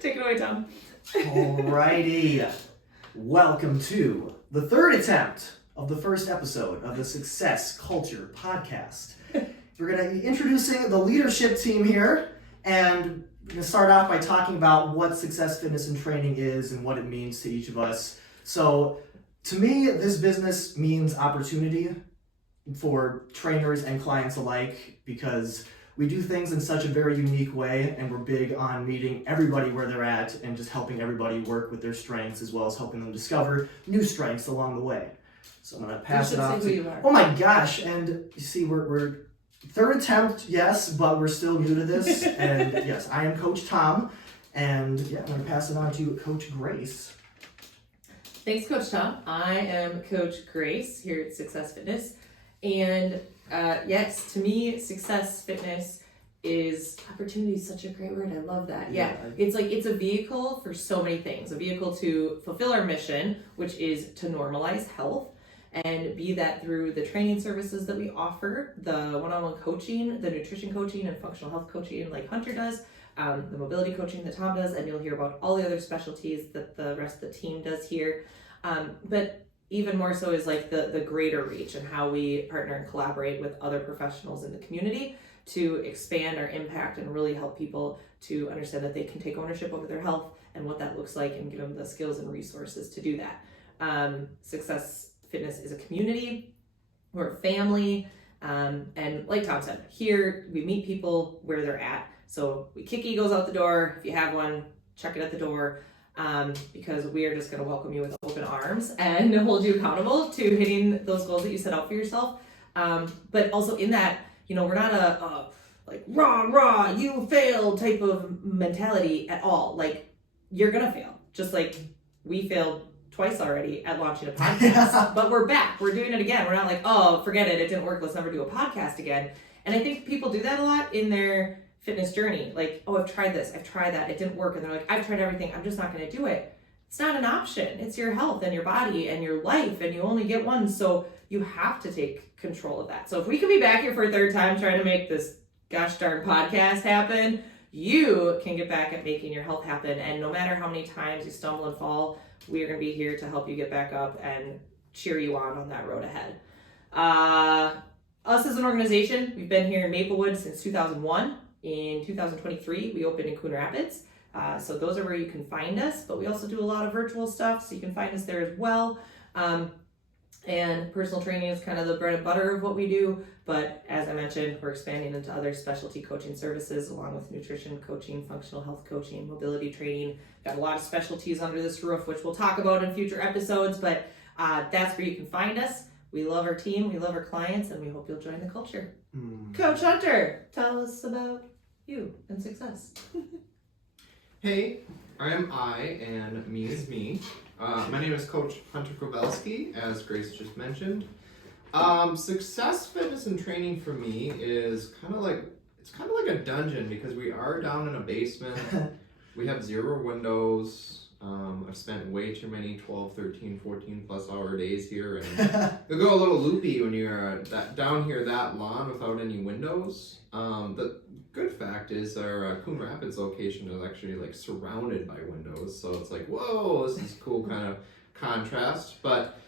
Take it away, Tom. Alrighty. Welcome to the third attempt of the first episode of the Success Culture Podcast. We're going to be introducing the leadership team here, and we're going to start off by talking about what success, fitness, and training is and what it means to each of us. So, to me, this business means opportunity for trainers and clients alike, because we do things in such a very unique way, and we're big on meeting everybody where they're at and just helping everybody work with their strengths as well as helping them discover new strengths along the way. So I'm going to pass it off to... Oh my gosh, and you see, we're third attempt, yes, but we're still new to this. And yes, I am Coach Tom, and yeah, I'm going to pass it on to Coach Grace. Thanks, Coach Tom. I am Coach Grace here at Success Fitness. And yes, to me, success fitness is opportunity is such a great word. I love that. Yeah. It's like it's a vehicle for so many things. A vehicle to fulfill our mission, which is to normalize health, and be that through the training services that we offer, the one-on-one coaching, the nutrition coaching and functional health coaching like Hunter does, the mobility coaching that Tom does, and you'll hear about all the other specialties that the rest of the team does here. But even more so is like the greater reach and how we partner and collaborate with other professionals in the community to expand our impact and really help people to understand that they can take ownership over their health and what that looks like, and give them the skills and resources to do that. Success Fitness is a community, we're a family, and like Tom said, here we meet people where they're at. So we kick egos out the door. If you have one, check it at the door. Because we are just going to welcome you with open arms and hold you accountable to hitting those goals that you set out for yourself. But also in that, we're not a like rah, you failed type of mentality at all. Like, you're going to fail. Just like we failed twice already at launching a podcast, but we're back. We're doing it again. We're not like, oh, forget it. It didn't work. Let's never do a podcast again. And I think people do that a lot in their fitness journey. Like, oh, I've tried this, I've tried that, it didn't work. And they're like, I've tried everything, I'm just not going to do it. It's not an option. It's your health and your body and your life, and you only get one. So you have to take control of that. So if we can be back here for a third time trying to make this gosh darn podcast happen, you can get back at making your health happen. And no matter how many times you stumble and fall, we are going to be here to help you get back up and cheer you on that road ahead. Us as an organization, we've been here in Maplewood since 2001. In 2023, we opened in Coon Rapids. So those are where you can find us, but we also do a lot of virtual stuff, so you can find us there as well. And personal training is kind of the bread and butter of what we do. But as I mentioned, we're expanding into other specialty coaching services, along with nutrition coaching, functional health coaching, mobility training. Got a lot of specialties under this roof, which we'll talk about in future episodes, but that's where you can find us. We love our team, we love our clients, and we hope you'll join the culture. Coach Hunter, tell us about you and success. Hey, I am I, and me is me. My name is Coach Hunter Kowalski, as Grace just mentioned. Success, fitness, and training for me is kind of like a dungeon, because we are down in a basement. We have 0 windows. I've spent way too many 12, 13, 14 plus hour days here, and you'll go a little loopy when you're down here that long without any windows. The good fact is our Coon Rapids location is actually like surrounded by windows, so it's like, whoa, this is cool kind of contrast. But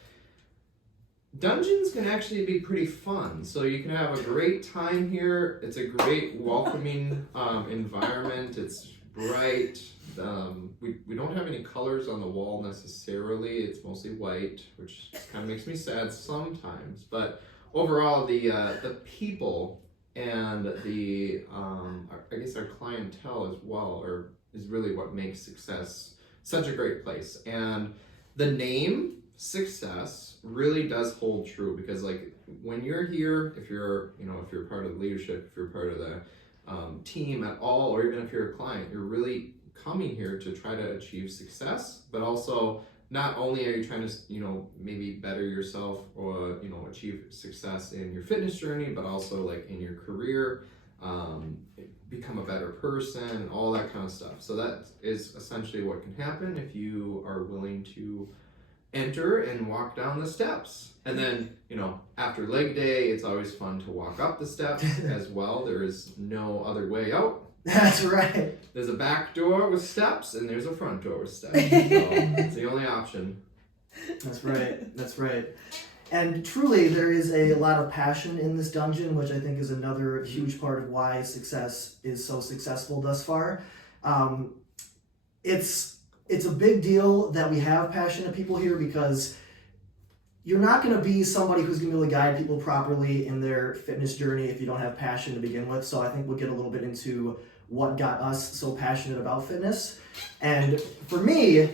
dungeons can actually be pretty fun, so you can have a great time here. It's a great welcoming environment. It's bright. We don't have any colors on the wall necessarily. It's mostly white, which kind of makes me sad sometimes. But overall, the people and the I guess our clientele as well is really what makes success such a great place. And the name Success really does hold true, because like when you're here, if you're part of the leadership, if you're part of the team at all, or even if you're a client, you're really coming here to try to achieve success. But also, not only are you trying to maybe better yourself or achieve success in your fitness journey, but also like in your career, become a better person and all that kind of stuff. So that is essentially what can happen if you are willing to enter and walk down the steps. And then, after leg day, it's always fun to walk up the steps as well. There is no other way out That's right. There's a back door with steps, and there's a front door with steps. So it's the only option. That's right. That's right. And truly, there is a lot of passion in this dungeon, which I think is another huge part of why success is so successful thus far. It's a big deal that we have passionate people here, because you're not going to be somebody who's going to be able to guide people properly in their fitness journey if you don't have passion to begin with. So I think we'll get a little bit into what got us so passionate about fitness. And for me,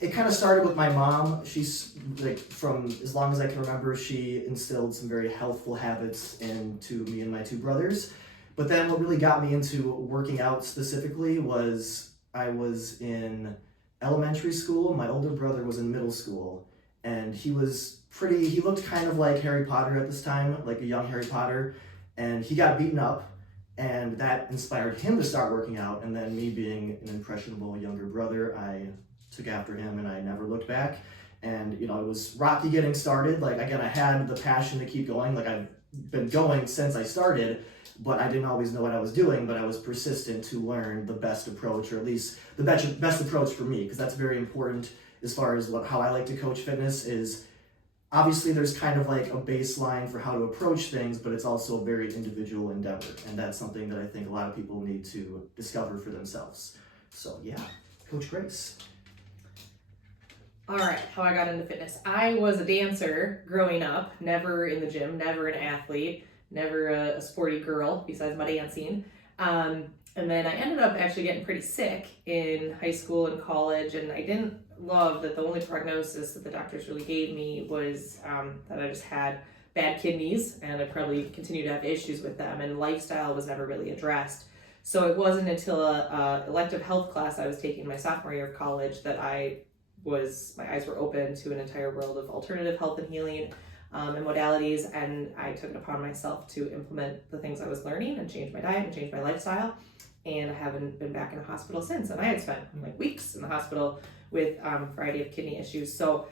it kind of started with my mom. She's like, from as long as I can remember, she instilled some very healthful habits into me and my two brothers. But then what really got me into working out specifically was I was in elementary school. My older brother was in middle school, and he looked kind of like Harry Potter at this time, like a young Harry Potter, and he got beaten up, and that inspired him to start working out. And then me being an impressionable younger brother, I took after him and I never looked back. And it was rocky getting started. Like, again, I had the passion to keep going. Like, I've been going since I started, but I didn't always know what I was doing, but I was persistent to learn the best approach, or at least the best approach for me, because that's very important as far as how I like to coach fitness. Is obviously there's kind of like a baseline for how to approach things, but it's also a very individual endeavor, and that's something that I think a lot of people need to discover for themselves. So yeah, Coach Grace. All right, how I got into fitness. I was a dancer growing up, never in the gym, never an athlete, never a sporty girl besides my dancing. And then I ended up actually getting pretty sick in high school and college, and I didn't love that the only prognosis that the doctors really gave me was that I just had bad kidneys, and I'd probably continue to have issues with them, and lifestyle was never really addressed. So it wasn't until a elective health class I was taking my sophomore year of college that my eyes were open to an entire world of alternative health and healing and modalities, and I took it upon myself to implement the things I was learning and change my diet and change my lifestyle. And I haven't been back in a hospital since, and I had spent like weeks in the hospital with a variety of kidney issues. So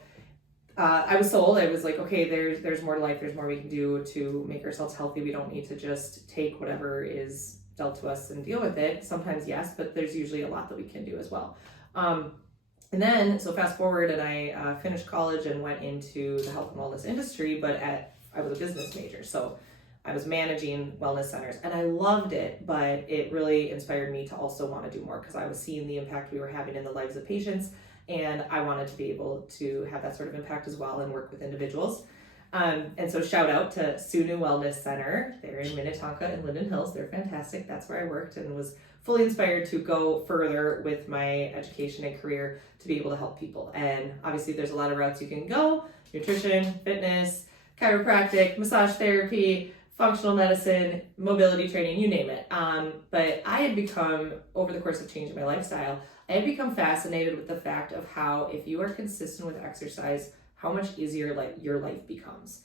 I was sold. I was like, okay, there's more to life. There's more we can do to make ourselves healthy. We don't need to just take whatever is dealt to us and deal with it. Sometimes yes, but there's usually a lot that we can do as well. And then, so fast forward, and I finished college and went into the health and wellness industry, but I was a business major. So I was managing wellness centers, and I loved it, but it really inspired me to also want to do more, because I was seeing the impact we were having in the lives of patients, and I wanted to be able to have that sort of impact as well and work with individuals. And so shout out to Sunu Wellness Center. They're in Minnetonka and Linden Hills. They're fantastic. That's where I worked, and was fully inspired to go further with my education and career to be able to help people. And obviously there's a lot of routes you can go: nutrition, fitness, chiropractic, massage therapy, functional medicine, mobility training, you name it. But I had become, over the course of changing my lifestyle, I had become fascinated with the fact of how, if you are consistent with exercise, how much easier your life becomes.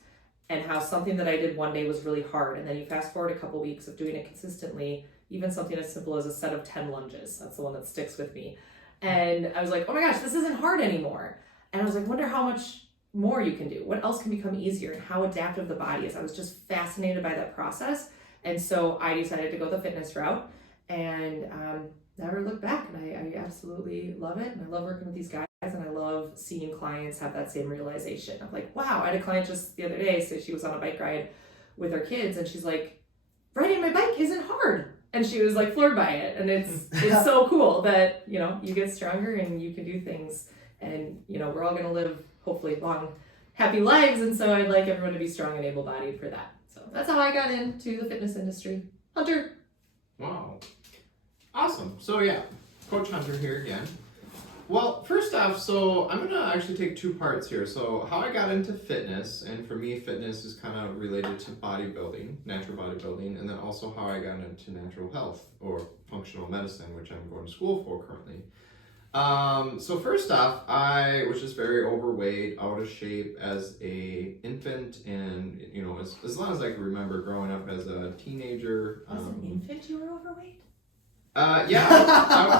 And how something that I did one day was really hard, and then you fast forward a couple weeks of doing it consistently, even something as simple as a set of 10 lunges. That's the one that sticks with me. And I was like, oh my gosh, this isn't hard anymore. And I was like, wonder how much more you can do. What else can become easier, and how adaptive the body is. I was just fascinated by that process. And so I decided to go the fitness route, and never looked back. And I absolutely love it. And I love working with these guys, and I love seeing clients have that same realization of like, wow. I had a client just the other day, so she was on a bike ride with her kids, and she's like, riding my bike isn't hard. And she was like floored by it. And it's so cool that, you get stronger and you can do things, and, we're all going to live hopefully long, happy lives. And so I'd like everyone to be strong and able-bodied for that. So that's how I got into the fitness industry. Hunter. Wow. Awesome. So yeah, Coach Hunter here again. Well, first off, so I'm going to actually take two parts here. So how I got into fitness, and for me, fitness is kind of related to bodybuilding, natural bodybuilding, and then also how I got into natural health or functional medicine, which I'm going to school for currently. So first off, I was just very overweight, out of shape as a infant, and as long as I can remember growing up as a teenager. As an infant, you were overweight? Yeah,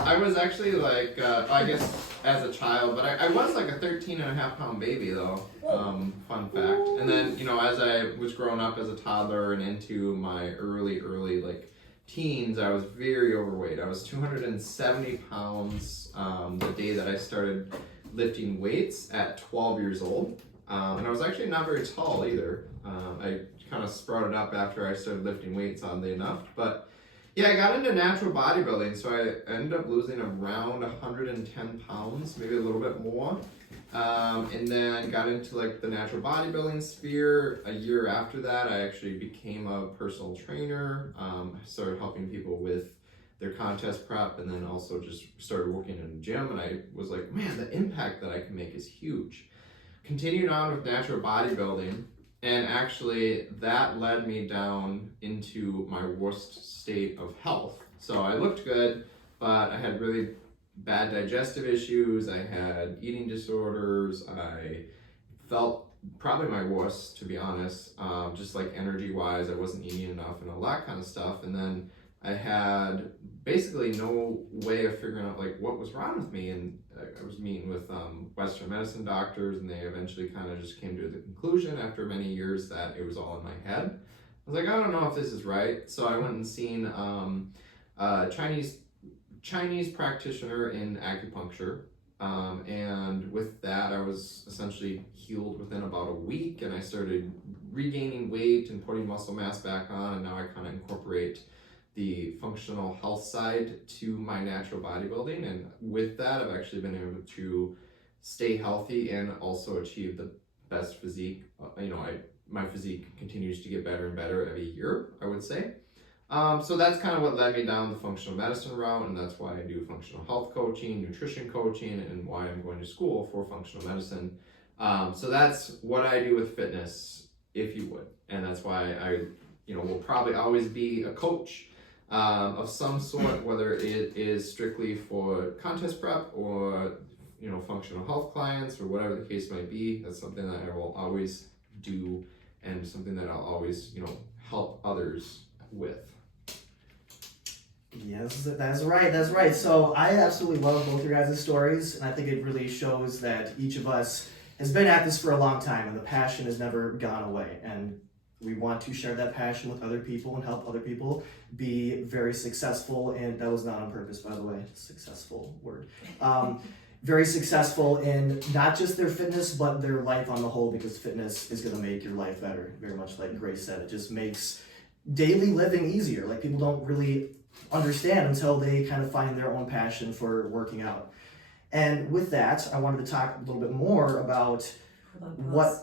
I was actually like, I guess as a child, but I was like a 13.5-pound baby though, fun fact. And then, as I was growing up as a toddler and into my early like teens, I was very overweight. I was 270 pounds the day that I started lifting weights at 12 years old. And I was actually not very tall either. I kind of sprouted up after I started lifting weights, oddly enough. But yeah, I got into natural bodybuilding, so I ended up losing around 110 pounds, maybe a little bit more. And then got into like the natural bodybuilding sphere. A year after that, I actually became a personal trainer. I started helping people with their contest prep, and then also just started working in a gym. And I was like, man, the impact that I can make is huge. Continued on with natural bodybuilding, and actually that led me down into my worst state of health. So I looked good, but I had really bad digestive issues, I had eating disorders, I felt probably my worst, to be honest, just like energy wise, I wasn't eating enough and all that kind of stuff. And then I had basically no way of figuring out like what was wrong with me, and I was meeting with Western medicine doctors, and they eventually kind of just came to the conclusion after many years that it was all in my head. I was like, I don't know if this is right. So I went and seen a Chinese practitioner in acupuncture, and with that I was essentially healed within about a week, and I started regaining weight and putting muscle mass back on, and now I kind of incorporate the functional health side to my natural bodybuilding, and with that I've actually been able to stay healthy and also achieve the best physique. My physique continues to get better and better every year, I would say. So that's kind of what led me down the functional medicine route, and that's why I do functional health coaching, nutrition coaching, and why I'm going to school for functional medicine. So that's what I do with fitness, if you would, and that's why I will probably always be a coach of some sort, whether it is strictly for contest prep or functional health clients or whatever the case might be. That's something that I will always do, and something that I'll always help others with. Yes, that's right. So I absolutely love both your guys' stories, and I think it really shows that each of us has been at this for a long time, and the passion has never gone away. And we want to share that passion with other people and help other people be very successful. And that was not on purpose, by the way, successful word. Very successful in not just their fitness, but their life on the whole, because fitness is going to make your life better. Very much like Grace said, it just makes daily living easier. Like, people don't really understand until they kind of find their own passion for working out. And with that, I wanted to talk a little bit more about what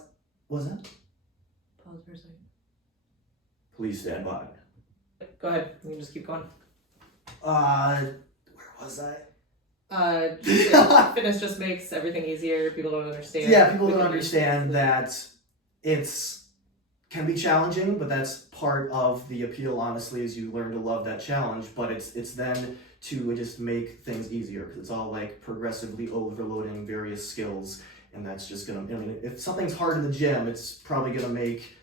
was that? Pause for a second. Please stand by. Go ahead. You can just keep going. Where was I? Fitness just makes everything easier. People don't understand. Yeah, people don't understand that can be challenging, but that's part of the appeal, honestly, is you learn to love that challenge. But it's then to just make things easier, because it's all like progressively overloading various skills, and that's just if something's hard in the gym, it's probably gonna make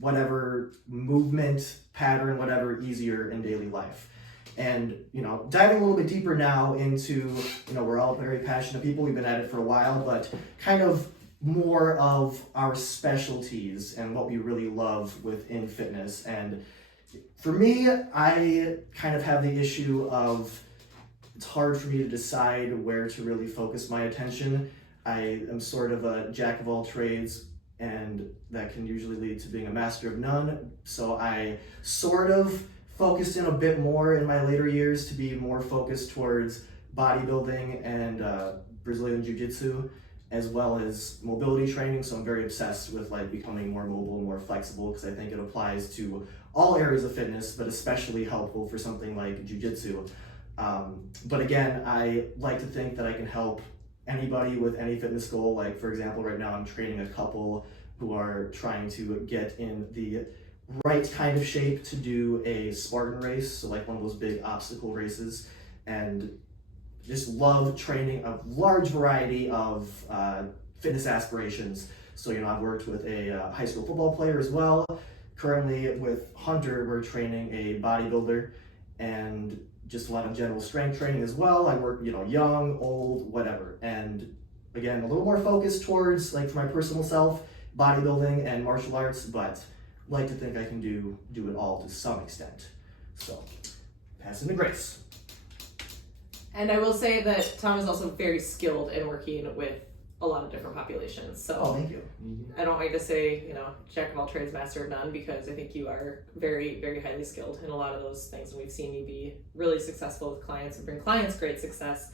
whatever movement pattern, whatever, easier in daily life. And diving a little bit deeper now into we're all very passionate people, we've been at it for a while, but kind of more of our specialties and what we really love within fitness. And for me, I kind of have the issue of, it's hard for me to decide where to really focus my attention. I am sort of a jack of all trades, and that can usually lead to being a master of none. So I sort of focused in a bit more in my later years to be more focused towards bodybuilding and Brazilian Jiu-Jitsu, as well as mobility training. So I'm very obsessed with becoming more mobile, more flexible, because I think it applies to all areas of fitness, but especially helpful for something like Jiu-Jitsu. But again, I like to think that I can help anybody with any fitness goal. Like, for example, right now I'm training a couple who are trying to get in the right kind of shape to do a Spartan race, so like one of those big obstacle races, and just love training a large variety of fitness aspirations. So I've worked with a high school football player as well. Currently with Hunter, we're training a bodybuilder, and just a lot of general strength training as well. I work young, old, whatever. And again, a little more focused towards, for my personal self, bodybuilding and martial arts, but like to think I can do it all to some extent. So, passing to Grace. And I will say that Tom is also very skilled in working with a lot of different populations. So Oh, thank you. I don't like to say, jack of all trades, master of none, because I think you are very, very highly skilled in a lot of those things. And we've seen you be really successful with clients and bring clients great success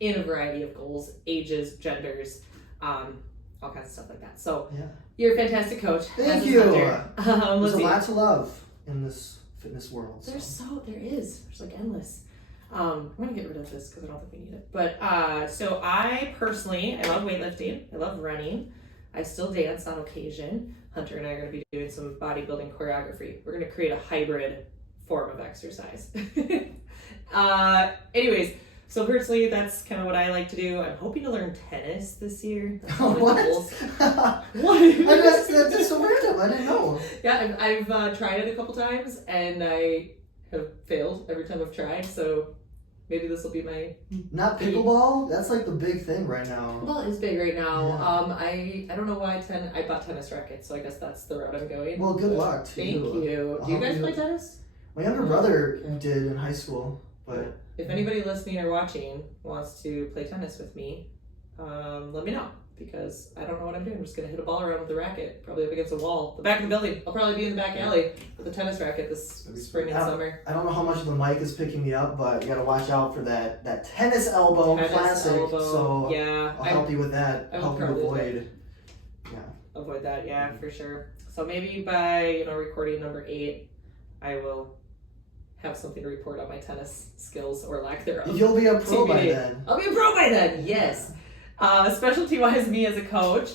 in a variety of goals, ages, genders, all kinds of stuff like that. So Yeah. you're a fantastic coach. Thank you. There's There's a lot to love in this fitness world. There is. There's like endless. I'm gonna get rid of this because I don't think we need it. But so I personally, I love weightlifting. I love running. I still dance on occasion. Hunter and I are gonna be doing some bodybuilding choreography. We're gonna create a hybrid form of exercise. Anyways, so personally, that's kind of what I like to do. I'm hoping to learn tennis this year. That's one of my What? goals. What? That's so random. I didn't know. Yeah, I've tried it a couple times and I have failed every time I've tried. So maybe this will be my. Not pickleball? That's like the big thing right now. Well, it's big right now. Yeah. I don't know why I bought tennis rackets, so I guess that's the route I'm going. Well, good luck to Thank you. you. I'll Do you help guys you. play tennis? My younger brother did in high school, but If anybody listening or watching wants to play tennis with me, let me know. Because I don't know what I'm doing. I'm just going to hit a ball around with the racket, probably up against a wall. The back of the building. I'll probably be in the back alley with a tennis racket this spring and summer. I don't know how much of the mic is picking me up, but you gotta watch out for that tennis elbow classic. So yeah, I'll help you with that. I will Help you probably avoid. avoid that, yeah, for sure. So maybe by recording number 8, I will have something to report on my tennis skills or lack thereof. You'll be a pro by TBD. then. I'll be a pro by then. Yes. Specialty wise, me as a coach,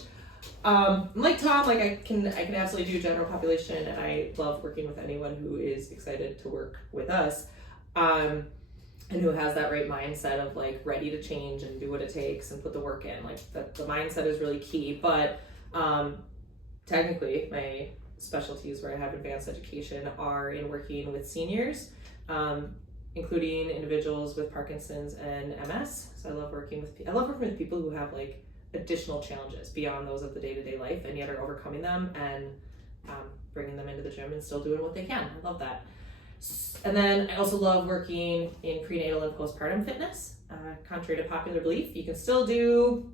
like Tom, like I can absolutely do general population, and I love working with anyone who is excited to work with us, and who has that right mindset of like ready to change and do what it takes and put the work in. Like the mindset is really key. But technically, my specialties where I have advanced education are in working with seniors, including individuals with Parkinson's and MS. So I love working with people who have like additional challenges beyond those of the day-to-day life, and yet are overcoming them and bringing them into the gym and still doing what they can. I love that. And then I also love working in prenatal and postpartum fitness. Contrary to popular belief, you can still do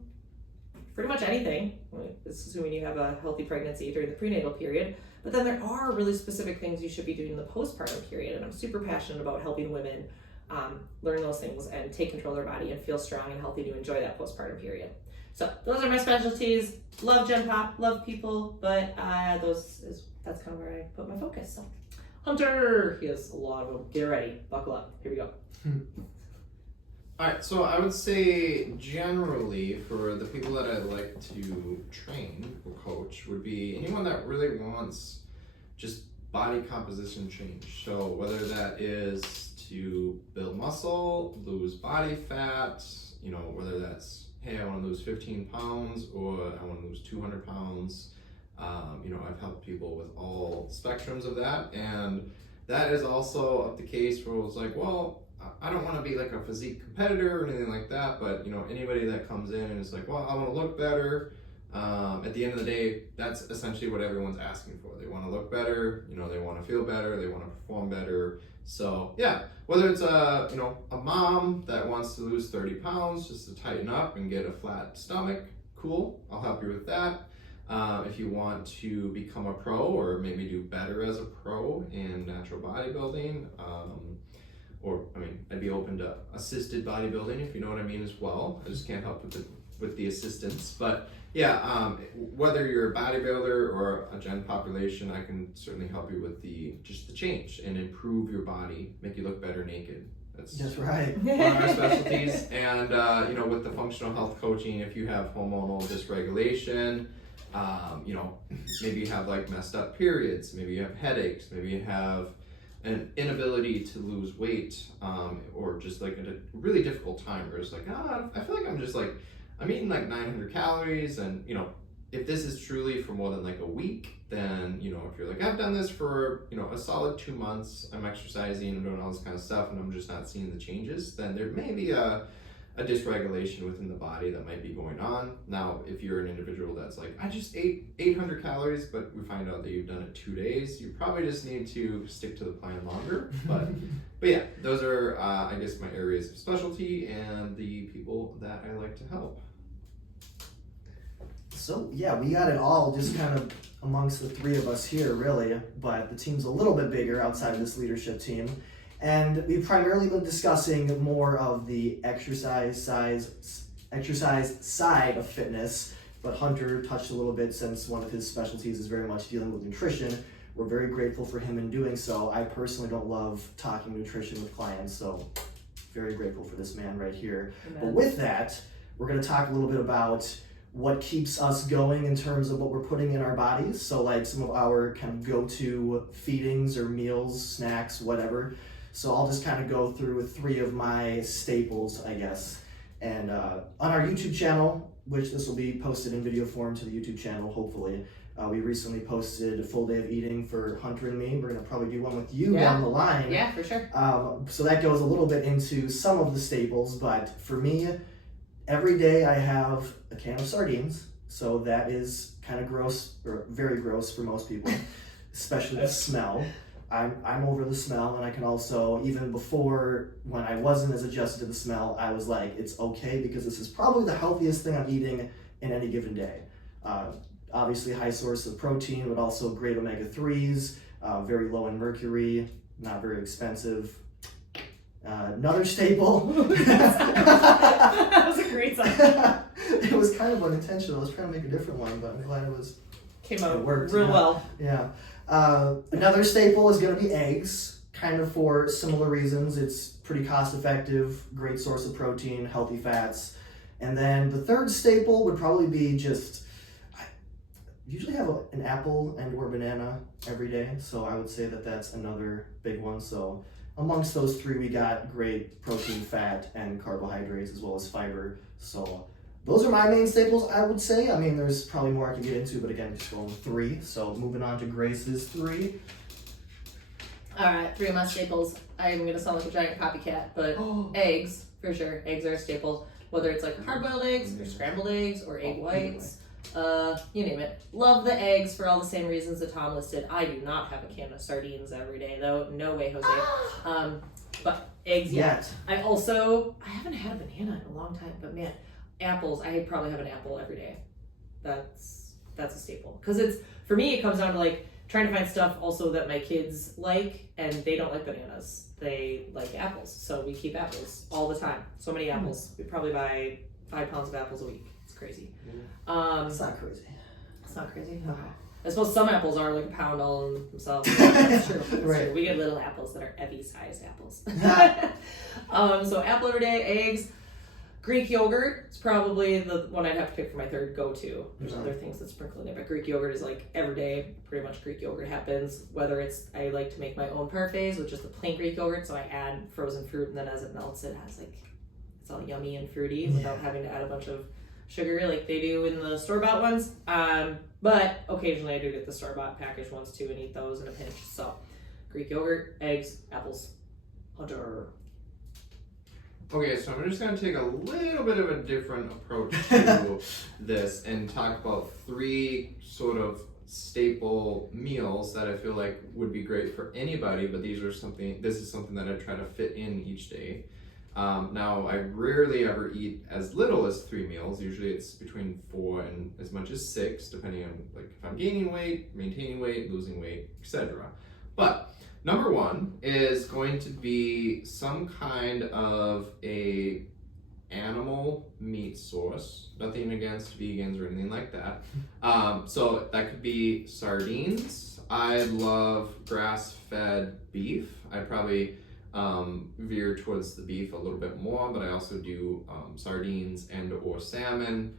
pretty much anything. This is assuming you have a healthy pregnancy during the prenatal period. But then there are really specific things you should be doing in the postpartum period. And I'm super passionate about helping women learn those things and take control of their body and feel strong and healthy to enjoy that postpartum period. So those are my specialties. Love Gen Pop, love people, but that's kind of where I put my focus. So Hunter, he has a lot of them. Get ready, buckle up. Here we go. All right, so I would say generally for the people that I like to train or coach would be anyone that really wants just body composition change. So whether that is to build muscle, lose body fat, whether that's, hey, I want to lose 15 pounds or I want to lose 200 pounds. I've helped people with all spectrums of that. And that is also the case where it's like, well, I don't want to be like a physique competitor or anything like that, but anybody that comes in and is like, well, I want to look better. At the end of the day, that's essentially what everyone's asking for. They want to look better, they want to feel better, they want to perform better. So yeah, whether it's a mom that wants to lose 30 pounds just to tighten up and get a flat stomach, cool, I'll help you with that. If you want to become a pro or maybe do better as a pro in natural bodybuilding, I'd be open to assisted bodybuilding, if you know what I mean as well. I just can't help with the assistance. But yeah, whether you're a bodybuilder or a gen population, I can certainly help you with the change and improve your body, make you look better naked. That's right. One of our specialties. And with the functional health coaching, if you have hormonal dysregulation, maybe you have like messed up periods, maybe you have headaches, maybe you have an inability to lose weight, or just like a really difficult time where it's like, I feel like I'm eating like 900 calories, and if this is truly for more than like a week, then if you're like, I've done this for a solid 2 months, I'm exercising and doing all this kind of stuff, and I'm just not seeing the changes, then there may be a a dysregulation within the body that might be going on. Now, if you're an individual that's like, I just ate 800 calories, but we find out that you've done it 2 days, you probably just need to stick to the plan longer. But yeah, those are, I guess, my areas of specialty and the people that I like to help. So yeah, we got it all just kind of amongst the three of us here, really, but the team's a little bit bigger outside of this leadership team. And we've primarily been discussing more of the exercise side of fitness, but Hunter touched a little bit since one of his specialties is very much dealing with nutrition. We're very grateful for him in doing so. I personally don't love talking nutrition with clients, so very grateful for this man right here. Amen. But with that, we're going to talk a little bit about what keeps us going in terms of what we're putting in our bodies. So like some of our kind of go-to feedings or meals, snacks, whatever. So I'll just kind of go through 3 of my staples, I guess. And on our YouTube channel, which this will be posted in video form to the YouTube channel, hopefully, we recently posted a full day of eating for Hunter and me. We're going to probably do one with you down the line. Yeah, for sure. So that goes a little bit into some of the staples, but for me, every day I have a can of sardines. So that is kind of gross, or very gross for most people, especially the smell. I'm over the smell, and I can also, even before, when I wasn't as adjusted to the smell, I was like, it's okay because this is probably the healthiest thing I'm eating in any given day. Obviously high source of protein, but also great omega-3s, very low in mercury, not very expensive. Another staple. That was a great sign. It was kind of unintentional. I was trying to make a different one, but I'm glad it Came out worked, real yeah. well. Yeah. Another staple is going to be eggs, kind of for similar reasons. It's pretty cost effective, great source of protein, healthy fats. And then the third staple would probably be I usually have an apple and or banana every day. So I would say that that's another big one. So amongst those 3, we got great protein, fat, and carbohydrates, as well as fiber. So those are my main staples, I would say. I mean, there's probably more I can get into, but again, just going with 3. So moving on to Grace's 3. All right, 3 of my staples. I'm going to sound like a giant copycat, but eggs, for sure. Eggs are a staple, whether it's like hard-boiled eggs or scrambled eggs or egg whites. You name it. Love the eggs for all the same reasons that Tom listed. I do not have a can of sardines every day, though. No way, Jose. But eggs, yeah. I haven't had a banana in a long time, but man, apples, I probably have an apple every day. That's a staple. Because for me, it comes down to like trying to find stuff also that my kids like, and they don't like bananas. They like apples. So we keep apples all the time. So many apples. We probably buy 5 pounds of apples a week. It's crazy. It's not crazy. It's not crazy? Okay. I suppose some apples are like a pound all in themselves. That's true. That's Right. true. We get little apples that are Evie-sized apples. So apple every day, eggs. Greek yogurt is probably the one I'd have to pick for my third go-to. There's other things that sprinkle in there, but Greek yogurt is like every day, pretty much Greek yogurt happens. Whether it's, I like to make my own parfaits, which is the plain Greek yogurt, so I add frozen fruit, and then as it melts, it has like, it's all yummy and fruity without having to add a bunch of sugar like they do in the store-bought ones. But occasionally I do get the store-bought packaged ones too and eat those in a pinch. So Greek yogurt, eggs, apples. Hunter. Okay, so I'm just going to take a little bit of a different approach to this and talk about 3 sort of staple meals that I feel like would be great for anybody, but this is something that I try to fit in each day. Now, I rarely ever eat as little as 3 meals. Usually it's between 4 and as much as 6, depending on like if I'm gaining weight, maintaining weight, losing weight, etc. But number 1 is going to be some kind of a animal meat source. Nothing against vegans or anything like that. So that could be sardines. I love grass-fed beef. I probably veer towards the beef a little bit more, but I also do sardines and or salmon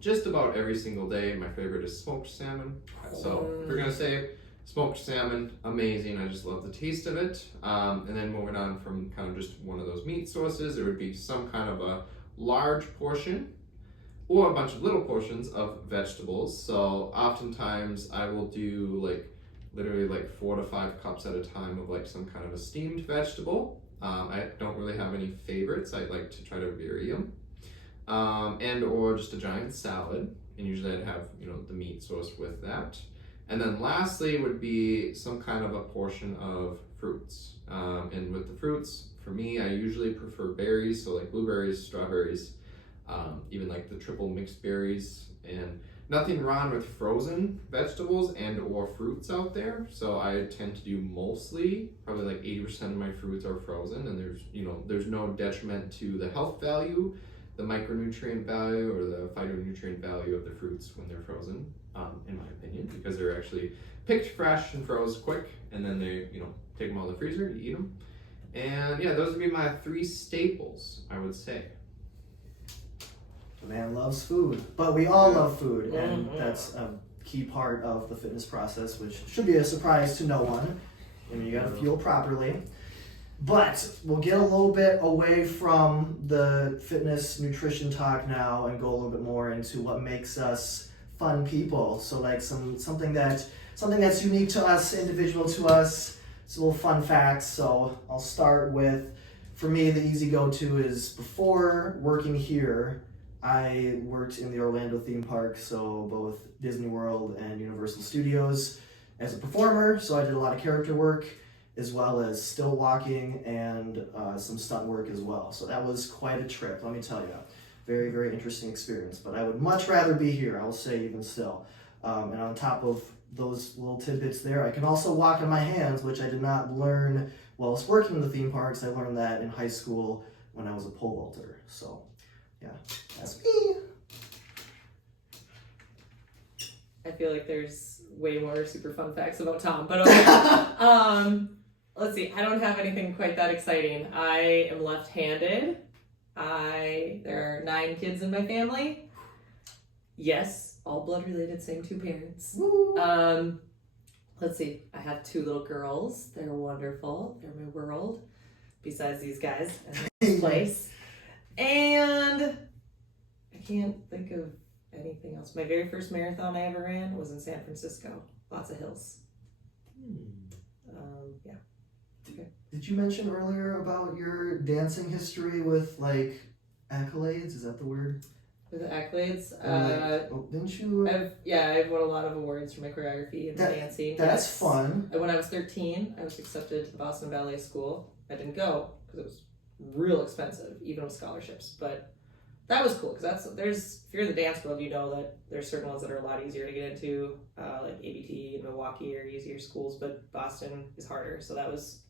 just about every single day. My favorite is smoked salmon. So if we're gonna say smoked salmon, amazing. I just love the taste of it. And then moving on from kind of just one of those meat sources, there would be some kind of a large portion or a bunch of little portions of vegetables. So oftentimes I will do literally 4 to 5 cups at a time of like some kind of a steamed vegetable. I don't really have any favorites. I like to try to vary them. And or just a giant salad, and usually I'd have, the meat sauce with that. And then lastly would be some kind of a portion of fruits. And with the fruits, for me, I usually prefer berries, so like blueberries, strawberries, even like the triple mixed berries, and nothing wrong with frozen vegetables and or fruits out there. So I tend to do mostly, probably like 80% of my fruits are frozen, and there's no detriment to the health value, the micronutrient value, or the phytonutrient value of the fruits when they're frozen, in my opinion, because they're actually picked fresh and froze quick, and then they, take them out of the freezer, you eat them. And yeah, those would be my 3 staples, I would say. The man loves food, but we all love food, and that's a key part of the fitness process, which should be a surprise to no one. You gotta fuel properly. But we'll get a little bit away from the fitness nutrition talk now and go a little bit more into what makes us fun people. So like something that's unique to us, individual to us. It's a little fun facts. So I'll start with, for me, the easy go-to is before working here, I worked in the Orlando theme park, so both Disney World and Universal Studios as a performer. So I did a lot of character work, as well as still walking and some stunt work as well. So that was quite a trip, let me tell you. Very, very interesting experience, but I would much rather be here, I will say, even still. And on top of those little tidbits there, I can also walk on my hands, which I did not learn while I was working in the theme parks. I learned that in high school when I was a pole vaulter. So yeah, that's me. I feel like there's way more super fun facts about Tom, but okay. Let's see, I don't have anything quite that exciting. I am left-handed. There are 9 kids in my family. Yes, all blood related, same 2 parents. Woo. Let's see, I have 2 little girls. They're wonderful. They're my world. Besides these guys in this place. And I can't think of anything else. My very first marathon I ever ran was in San Francisco. Lots of hills. Yeah. Okay. Did you mention earlier about your dancing history with like accolades? Is that the word? With the accolades, didn't you? I've won a lot of awards for my choreography and dancing. That's yes. fun. When I was 13, I was accepted to the Boston Ballet School. I didn't go because it was real expensive, even with scholarships. But that was cool because if you're in the dance club, you know that there's certain ones that are a lot easier to get into, like ABT and Milwaukee are easier schools, but Boston is harder. So that's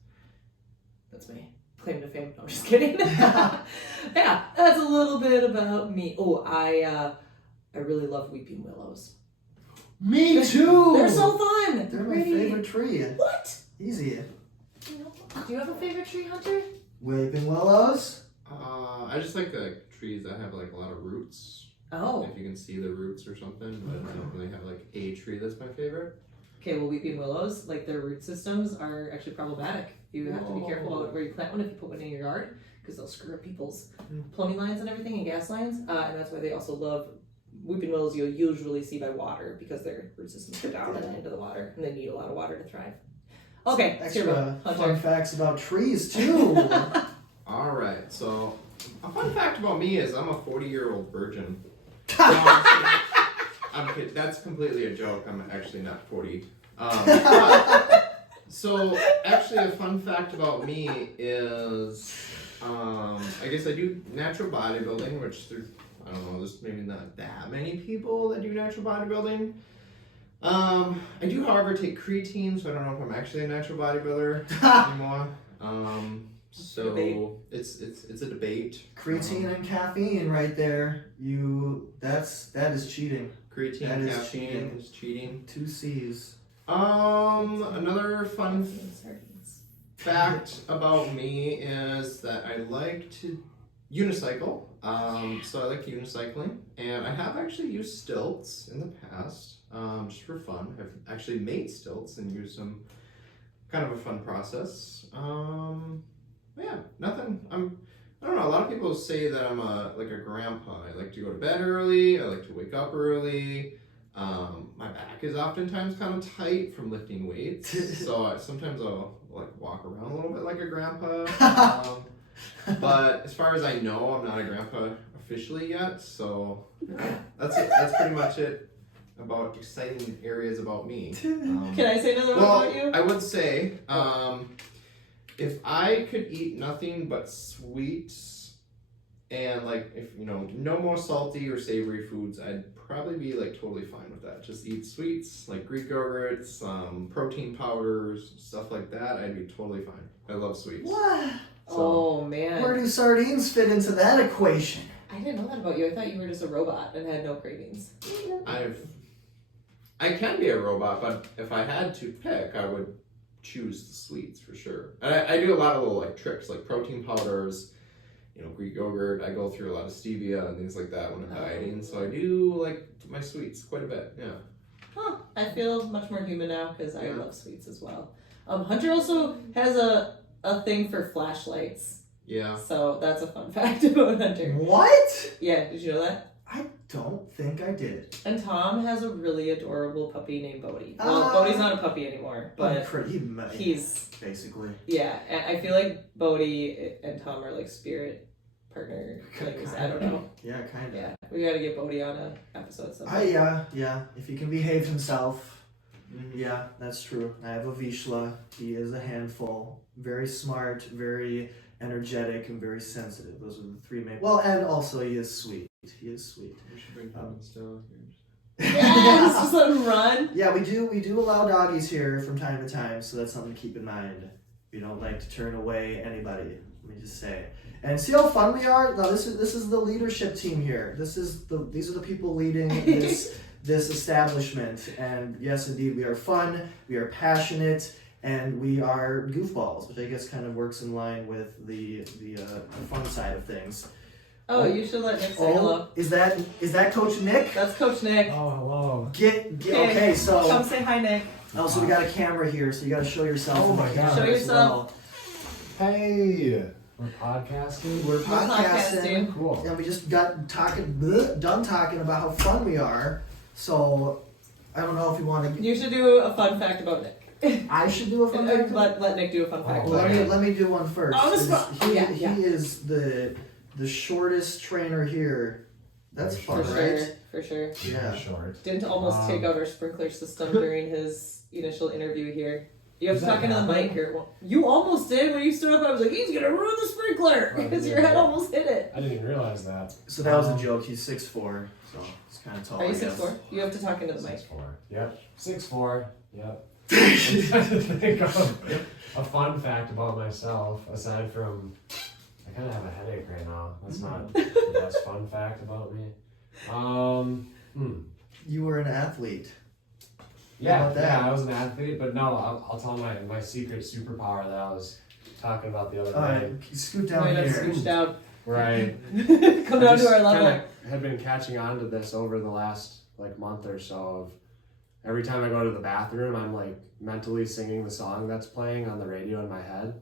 me. Claim to fame. No, I'm just kidding. Yeah, that's a little bit about me. Oh, I really love weeping willows. Me too. They're so fun. They're my favorite tree. What? Easy. Do you have a favorite tree, Hunter? Weeping willows. I just like the trees that have like a lot of roots. Oh. If you can see the roots or something, but I don't really have like a tree that's my favorite. Okay, well, weeping willows, like their root systems are actually problematic. You have to be careful about where you plant one if you put one in your yard, because they'll screw up people's plumbing lines and everything and gas lines. And that's why they also love weeping willows. You'll usually see by water because their root systems go down and into the water, and they need a lot of water to thrive. Okay, extra fun facts about trees too. All right, so a fun fact about me is I'm a 40-year-old virgin. I'm kidding. That's completely a joke. I'm actually not 40. So actually a fun fact about me is I guess I do natural bodybuilding, which I don't know, there's maybe not that many people that do natural bodybuilding. I do, however, take creatine, so I don't know if I'm actually a natural bodybuilder anymore. So it's a debate. Creatine and caffeine right there. That is cheating. Creatine and caffeine is cheating. 2 C's. Another fun fact about me is that I like to unicycle. So I like unicycling, and I have actually used stilts in the past, just for fun. I've actually made stilts and used them, kind of a fun process. Yeah, nothing. I don't know. A lot of people say that I'm like a grandpa. I like to go to bed early. I like to wake up early. My back is oftentimes kind of tight from lifting weights, so sometimes I'll like walk around a little bit like a grandpa. But as far as I know, I'm not a grandpa officially yet. So that's it. That's pretty much it about exciting areas about me. Can I say another one about you? I would say, if I could eat nothing but sweets and like if no more salty or savory foods, I'd probably be like totally fine with that. Just eat sweets like Greek yogurt, some protein powders, stuff like that. I'd be totally fine. I love sweets. What? Oh man. Where do sardines fit into that equation? I didn't know that about you. I thought you were just a robot and had no cravings. I can be a robot, but if I had to pick, I would choose the sweets for sure. And I do a lot of little like tricks, like protein powders, Greek yogurt. I go through a lot of stevia and things like that when I'm dieting. So I do like my sweets quite a bit. Yeah. Huh. I feel much more human now because I love sweets as well. Hunter also has a thing for flashlights. Yeah. So that's a fun fact about Hunter. What? Yeah, did you know that? I don't think I did. And Tom has a really adorable puppy named Bodhi. Well, Bodhi's not a puppy anymore, but he's basically. Yeah, and I feel like Bodhi and Tom are like spirit partner. Like, I don't know. Yeah, kind of. Yeah, we gotta get Bodhi on an episode sometime. Yeah. If he can behave himself. Yeah, that's true. I have a Vishla. He is a handful. Very smart, very energetic, and very sensitive. Those are the three main. Well, and also he is sweet. He is sweet. We should bring him still. Yes, just let him run. Yeah, we do allow doggies here from time to time, so that's something to keep in mind. We don't like to turn away anybody. Let me just say. And see how fun we are. Now this is the leadership team here. These are the people leading this establishment. And yes, indeed, we are fun. We are passionate. And we are goofballs, which I guess kind of works in line with the fun side of things. Oh, you should let Nick say hello. Is that Coach Nick? That's Coach Nick. Oh, hello. Okay, so come say hi, Nick. Oh, so we got a camera here, so you got to show yourself. Oh my God. Show yourself. Hey, we're podcasting. We're podcasting. Cool. And we just got done talking about how fun we are. So I don't know if you want to. You should do a fun fact about Nick. I should do a fun fact. Let Nick do a fun fact. Well, let me do one first. He is the shortest trainer here. That's fun, right? For sure. Yeah. Short. Didn't almost take out our sprinkler system during his initial interview here. You have to talk into the mic here. You almost did when you stood up. I was like, he's gonna ruin the sprinkler because your head almost hit it. I didn't even realize that. So that was a joke. He's 6'4", so it's kind of tall. Are you 6'4"? You have to talk into the mic. 6'4". Yep. 6'4". Yep. I'm trying to think of a fun fact about myself aside from I kind of have a headache right now. That's not the best fun fact about me. You were an athlete. Yeah, I was an athlete, but no, I'll tell my secret superpower that I was talking about the other day. Scoot down here. Scooch down. Right. Come down to our level. I had been catching on to this over the last month or so of every time I go to the bathroom, I'm mentally singing the song that's playing on the radio in my head.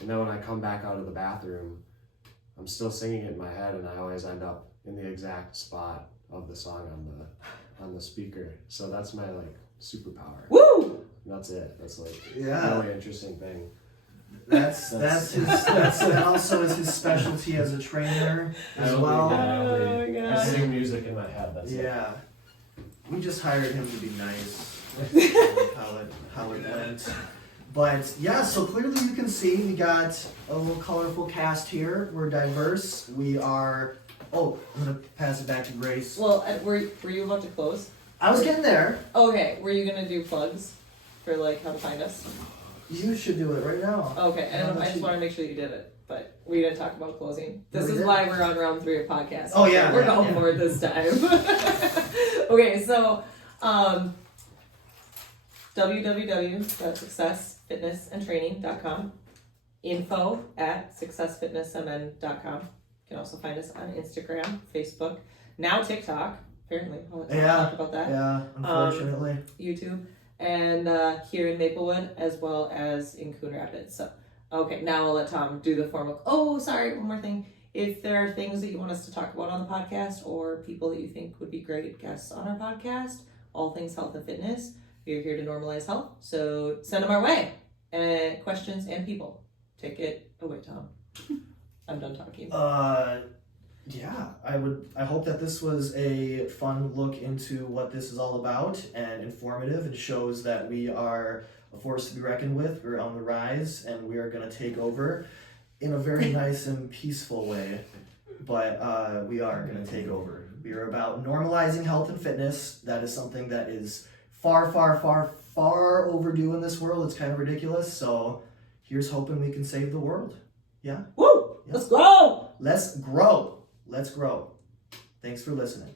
And then when I come back out of the bathroom, I'm still singing it in my head, and I always end up in the exact spot of the song on the speaker. So that's my superpower. Woo! And that's it. That's a really interesting thing. That also is his specialty as a trainer as well. Oh my God. I sing music in my head. That's it. We just hired him to be nice. how it went. But yeah, so clearly you can see we got a little colorful cast here. We're diverse. We are. Oh, I'm gonna pass it back to Grace. Well, were you about to close? I was getting there. Okay, were you gonna do plugs for how to find us? You should do it right now. Okay, I just want to make sure you did it, but we didn't talk about closing. This is why we're on round 3 of podcast. Oh yeah, we're going for it this time. Okay, so www.successfitnessandtraining.com, info@successfitnessmn.com. You can also find us on Instagram, Facebook, now TikTok. Apparently, let's talk about that. Yeah, unfortunately. YouTube, and here in Maplewood, as well as in Coon Rapids. So, okay, now I'll let Tom do the formal. Oh, sorry, one more thing. If there are things that you want us to talk about on the podcast, or people that you think would be great guests on our podcast, all things health and fitness, we are here to normalize health. So send them our way. and questions and people. Take it away, Tom. I'm done talking. Yeah, I hope that this was a fun look into what this is all about and informative, and shows that we are a force to be reckoned with. We're on the rise, and we are going to take over in a very nice and peaceful way. But we are going to take over. We are about normalizing health and fitness. That is something that is far, far, far, far overdue in this world. It's kind of ridiculous. So here's hoping we can save the world. Yeah? Woo! Yeah. Let's grow! Let's grow. Let's grow. Thanks for listening.